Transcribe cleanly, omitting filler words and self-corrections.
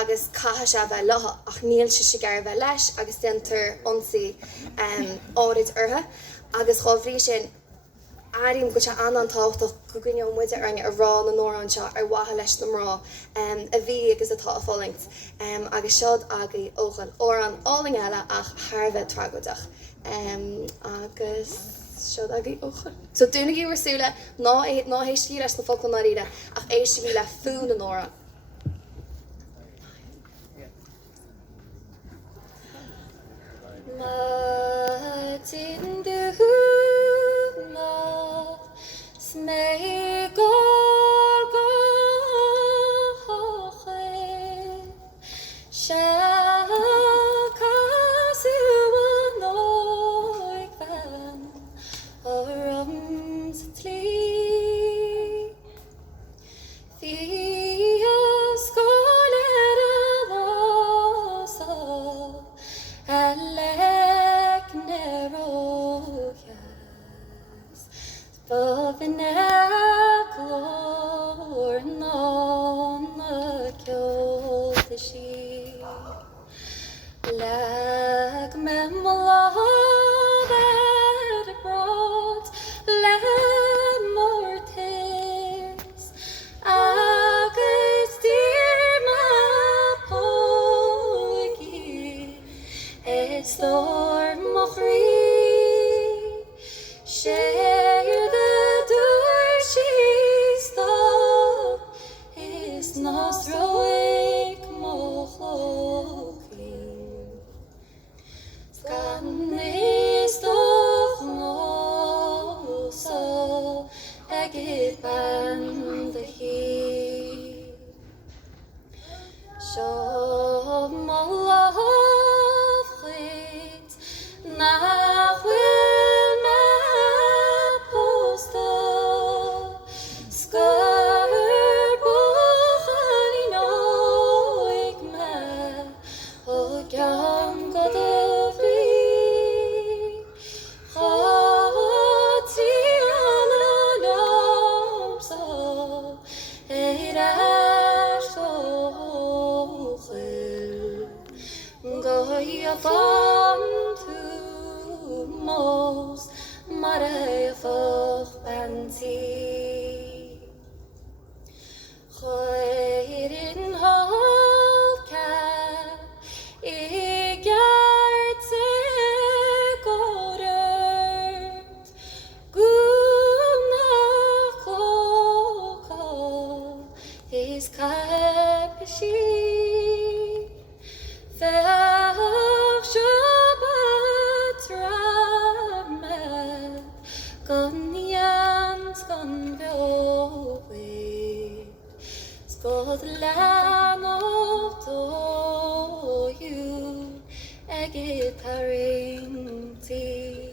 agus caithe se bheith letha ach níl se gar bheith leis agus dentar onsaí áid ortha agus chá bhrí sin Arim go se an táchtach go gine muide arne a rá na nóra anseo ar wathe leis na mrá a bhí agus atá a fólingt agus seod agaí óchan ó an áling eile ach Harbheith tragoidach agus seod agaí óchan. So dúna í rasúla ná héiscí leis na focail naríide ach éiscí le fú na nóra. Smeg golgoche shakas uanoig van orums tli Fias golere losa alek nerojas Bovenaglor non comhcheol the sheep lag memlod at abroad lag mortis agus dear ma poigi it's thor mochri share the door she's thought is Nostroik mochloki scan is doch no so egit ban the he show my love lit nach Van to most Maria for Banty Choirin Holka Igarte Godert Guna Kloko is Kapishi Skål land of you egget paring tea.